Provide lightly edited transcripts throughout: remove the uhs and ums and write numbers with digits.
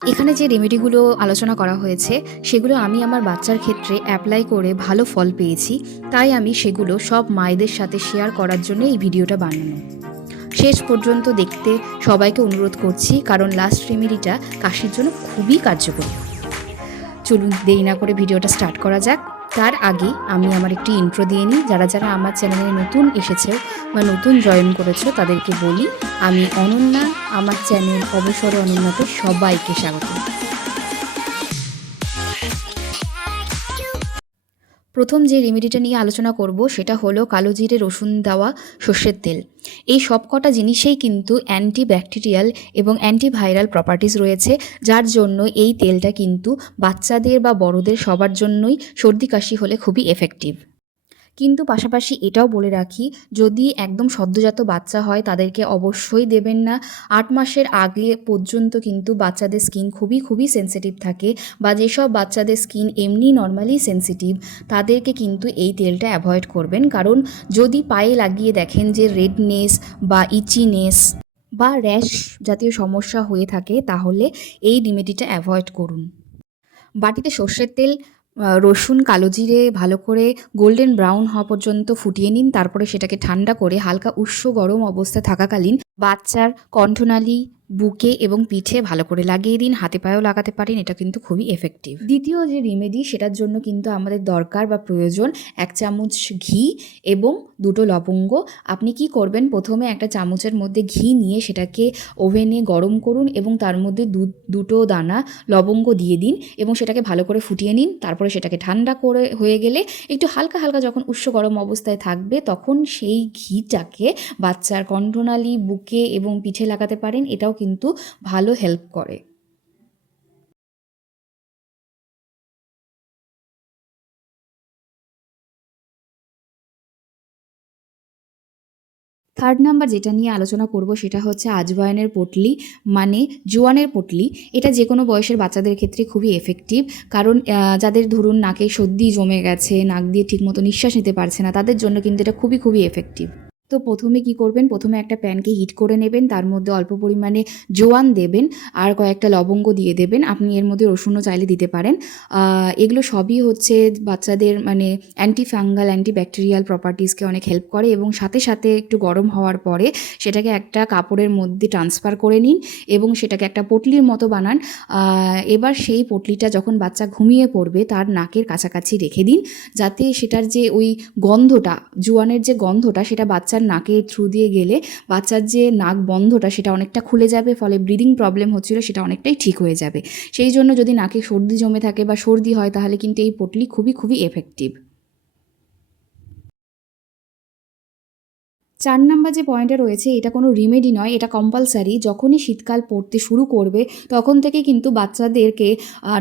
এখানে যে রেমেডিগুলো আলোচনা করা হয়েছে সেগুলো আমি আমার বাচ্চার ক্ষেত্রে অ্যাপ্লাই করে ভালো ফল পেয়েছি, তাই আমি সেগুলো সব মায়েদের সাথে শেয়ার করার জন্য এই ভিডিওটা বানানো। শেষ পর্যন্ত দেখতে সবাইকে অনুরোধ করছি, কারণ লাস্ট রেমেডিটা কাশির জন্য খুবই কার্যকরী। চলুন দেরি না করে ভিডিওটা স্টার্ট করা যাক। তার আগে আমি আমার একটি ইন্ট্রো দিয়ে নিই। যারা যারা আমার চ্যানেলে নতুন এসেছে বা নতুন জয়েন করেছো তাদেরকে বলি, আমি অনন্যা। আমার চ্যানেল অবসরে অনন্যাতে সবাইকে স্বাগত। প্রথম যে রেমেডিটা নিয়ে আলোচনা করব সেটা হলো কালো জিরে রসুন দেওয়া সর্ষের তেল। এই সব কটা জিনিসেই কিন্তু অ্যান্টিব্যাকটেরিয়াল এবং অ্যান্টিভাইরাল প্রপার্টিস রয়েছে, যার জন্য এই তেলটা কিন্তু বাচ্চাদের বা বড়দের সবার জন্যই সর্দি কাশি হলে খুবই এফেক্টিভ। কিন্তু পাশাপাশি এটাও বলে রাখি, যদি একদম সদ্যোজাত বাচ্চা হয় তাদেরকে অবশ্যই দেবেন না। 8 মাসের আগে পর্যন্ত কিন্তু বাচ্চাদের স্কিন খুবই খুবই সেনসিটিভ থাকে, বা যেসব বাচ্চাদের স্কিন এমনি নর্মালি সেনসিটিভ তাদেরকে কিন্তু এই তেলটা অ্যাভয়েড করবেন। কারণ যদি পায়ে লাগিয়ে দেখেন যে রেডনেস বা ইচিনেস বা র্যাশ জাতীয় সমস্যা হয়ে থাকে, তাহলে এই রেমেডিটা অ্যাভয়েড করুন। বাটিতে সর্ষের তেল, রসুন, কালো জিরে ভালো করে গোল্ডেন ব্রাউন হওয়া পর্যন্ত ফুটিয়ে নিন। তারপরে সেটাকে ঠান্ডা করে হালকা উষ্ণ গরম অবস্থায় থাকাকালীন বাচ্চার কণ্ঠনালী, বুকে এবং পিঠে ভালো করে লাগিয়ে দিন। হাতে পায়েও লাগাতে পারেন, এটা কিন্তু খুবই এফেক্টিভ। দ্বিতীয় যে রেমেডি সেটার জন্য কিন্তু আমাদের দরকার বা প্রয়োজন 1 চামচ ঘি এবং 2টো লবঙ্গ। আপনি কি করবেন, প্রথমে একটা চামচের মধ্যে ঘি নিয়ে সেটাকে ওভেনে গরম করুন এবং তার মধ্যে 2টো দানা লবঙ্গ দিয়ে দিন এবং সেটাকে ভালো করে ফুটিয়ে নিন। তারপরে সেটাকে ঠান্ডা করে হয়ে গেলে একটু হালকা হালকা যখন উষ্ণ গরম অবস্থায় থাকবে, তখন সেই ঘিটাকে বাচ্চার কণ্ঠনালী, বুকে এবং পিঠে লাগাতে পারেন। এটাও কিন্তু ভালো হেল্প করে। থার্ড নাম্বার যেটা নিয়ে আলোচনা করব সেটা হচ্ছে আজওয়াইনের পটলি, মানে জোয়ানের পটলি। এটা যে কোনো বয়সের বাচ্চাদের ক্ষেত্রে খুবই এফেক্টিভ। কারণ যাদের ধরুন নাকে সর্দি জমে গেছে, নাক দিয়ে ঠিকমতো নিঃশ্বাস নিতে পারছে না, তাদের জন্য কিন্তু এটা খুবই খুবই এফেক্টিভ। তো প্রথমে কি করবেন, প্রথমে একটা প্যানকে হিট করে নেবেন, তার মধ্যে অল্প পরিমাণে জোয়ান দেবেন আর কয়েকটা লবঙ্গ দিয়ে দেবেন। আপনি এর মধ্যে রসুনও চাইলে দিতে পারেন। এগুলো সবই হচ্ছে বাচ্চাদের মানে অ্যান্টি ফাঙ্গাল, অ্যান্টি ব্যাকটেরিয়াল প্রপার্টিসকে অনেক হেল্প করে। এবং সাথে সাথে একটু গরম হওয়ার পরে সেটাকে একটা কাপড়ের মধ্যে ট্রান্সফার করে নিন এবং সেটাকে একটা পটলির মতো বানান। এবার সেই পটলিটা যখন বাচ্চা ঘুমিয়ে পড়বে তার নাকের কাছাকাছি রেখে দিন, যাতে সেটার যে ওই গন্ধটা, জোয়ানের যে গন্ধটা, সেটা বাচ্চার নাকের থ্রু দিয়ে গেলে বাচ্চার যে নাক বন্ধটা সেটা অনেকটা খুলে যাবে, ফলে ব্রিদিং প্রবলেম হচ্ছিল সেটা অনেকটাই ঠিক হয়ে যাবে। সেই জন্য যদি নাকে সর্দি জমে থাকে বা সর্দি হয়, তাহলে কিন্তু এই পটলি খুবই খুবই এফেক্টিভ। 4 নাম্বার যে পয়েন্টটা রয়েছে এটা কোনো রিমেডি নয়, এটা কম্পালসারি। যখনই শীতকাল পড়তে শুরু করবে তখন থেকে কিন্তু বাচ্চাদেরকে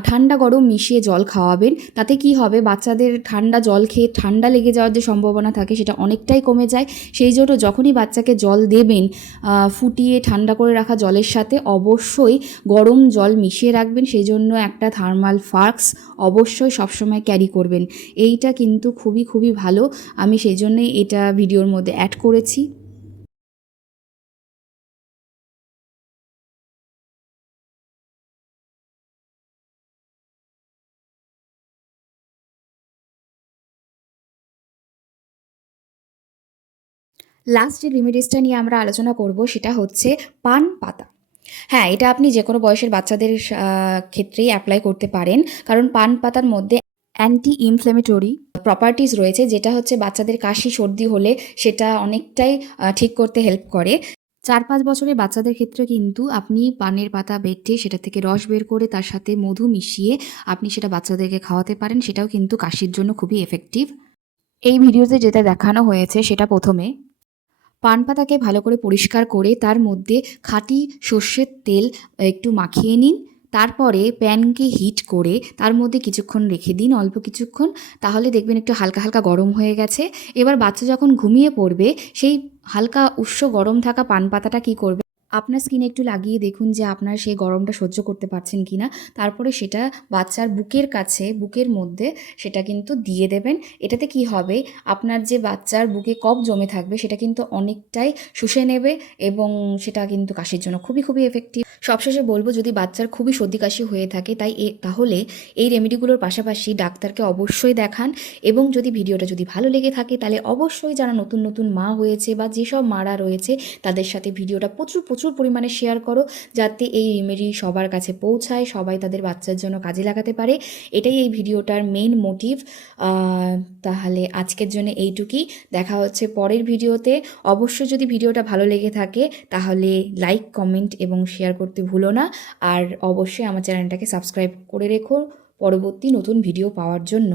ঠান্ডা গরম মিশিয়ে জল খাওয়াবেন। তাতে কি হবে, বাচ্চাদের ঠান্ডা জল খেয়ে ঠান্ডা লেগে যাওয়ার যে সম্ভাবনা থাকে সেটা অনেকটাই কমে যায়। সেই জন্য যখনই বাচ্চাকে জল দেবেন, ফুটিয়ে ঠান্ডা করে রাখা জলের সাথে অবশ্যই গরম জল মিশিয়ে রাখবেন। সেই জন্য একটা থার্মাল ফ্লাস্ক অবশ্যই সবসময় ক্যারি করবেন। এইটা কিন্তু খুবই খুবই ভালো। আমি সেই জন্যই এটা ভিডিওর মধ্যে অ্যাড করেছি। লাস্ট যে রেমেডিসটা নিয়ে আমরা আলোচনা করব সেটা হচ্ছে পান পাতা। হ্যাঁ, এটা আপনি যে কোনো বয়সের বাচ্চাদের ক্ষেত্রেই অ্যাপ্লাই করতে পারেন, কারণ পান পাতার মধ্যে অ্যান্টি ইনফ্ল্যামেটরি প্রপার্টিস রয়েছে, যেটা হচ্ছে বাচ্চাদের কাশি সর্দি হলে সেটা অনেকটাই ঠিক করতে হেল্প করে। 4-5 বছরের বাচ্চাদের ক্ষেত্রে কিন্তু আপনি পানের পাতা বেটে সেটা থেকে রস বের করে তার সাথে মধু মিশিয়ে আপনি সেটা বাচ্চাদেরকে খাওয়াতে পারেন। সেটাও কিন্তু কাশির জন্য খুবই এফেক্টিভ। এই ভিডিওতে যেটা দেখানো হয়েছে সেটা প্রথমে পান পাতাকে ভালো করে পরিষ্কার করে তার মধ্যে খাঁটি সর্ষের তেল একটু মাখিয়ে নিন। তারপরে প্যানকে হিট করে তার মধ্যে কিছুক্ষণ রেখে দিন, অল্প কিছুক্ষণ। তাহলে দেখবেন একটু হালকা হালকা গরম হয়ে গেছে। এবার বাচ্চা যখন ঘুমিয়ে পড়বে, সেই হালকা উষ্ণ গরম থাকা পান পাতাটা কী করবে, আপনার স্কিনে একটু লাগিয়ে দেখুন যে আপনার সেই গরমটা সহ্য করতে পারছেন কি না। তারপরে সেটা বাচ্চার বুকের কাছে, বুকের মধ্যে সেটা কিন্তু দিয়ে দেবেন। এটাতে কি হবে, আপনার যে বাচ্চার বুকে কফ জমে থাকবে সেটা কিন্তু অনেকটাই শুষে নেবে এবং সেটা কিন্তু কাশির জন্য খুবই খুবই এফেক্টিভ। সবশেষে বলবো, যদি বাচ্চার খুবই সর্দি কাশি হয়ে থাকে তাহলে এই রেমেডিগুলোর পাশাপাশি ডাক্তারকে অবশ্যই দেখান। এবং যদি ভিডিওটা যদি ভালো লেগে থাকে তাহলে অবশ্যই যারা নতুন নতুন মা হয়েছে বা যেসব মারা রয়েছে তাদের সাথে ভিডিওটা প্রচুর প্রচুর পরিমাণে শেয়ার করো, যাতে এই রেমেডি সবার কাছে পৌঁছায়, সবাই তাদের বাচ্চার জন্য কাজে লাগাতে পারে। এটাই এই ভিডিওটার মেইন মোটিভ। তাহলে আজকের জন্য এইটুকুই। দেখা হচ্ছে পরের ভিডিওতে। অবশ্যই যদি ভিডিওটা ভালো লেগে থাকে তাহলে লাইক, কমেন্ট এবং শেয়ার করতে ভুলো না। আর অবশ্যই আমার চ্যানেলটাকে সাবস্ক্রাইব করে রেখো পরবর্তী নতুন ভিডিও পাওয়ার জন্য।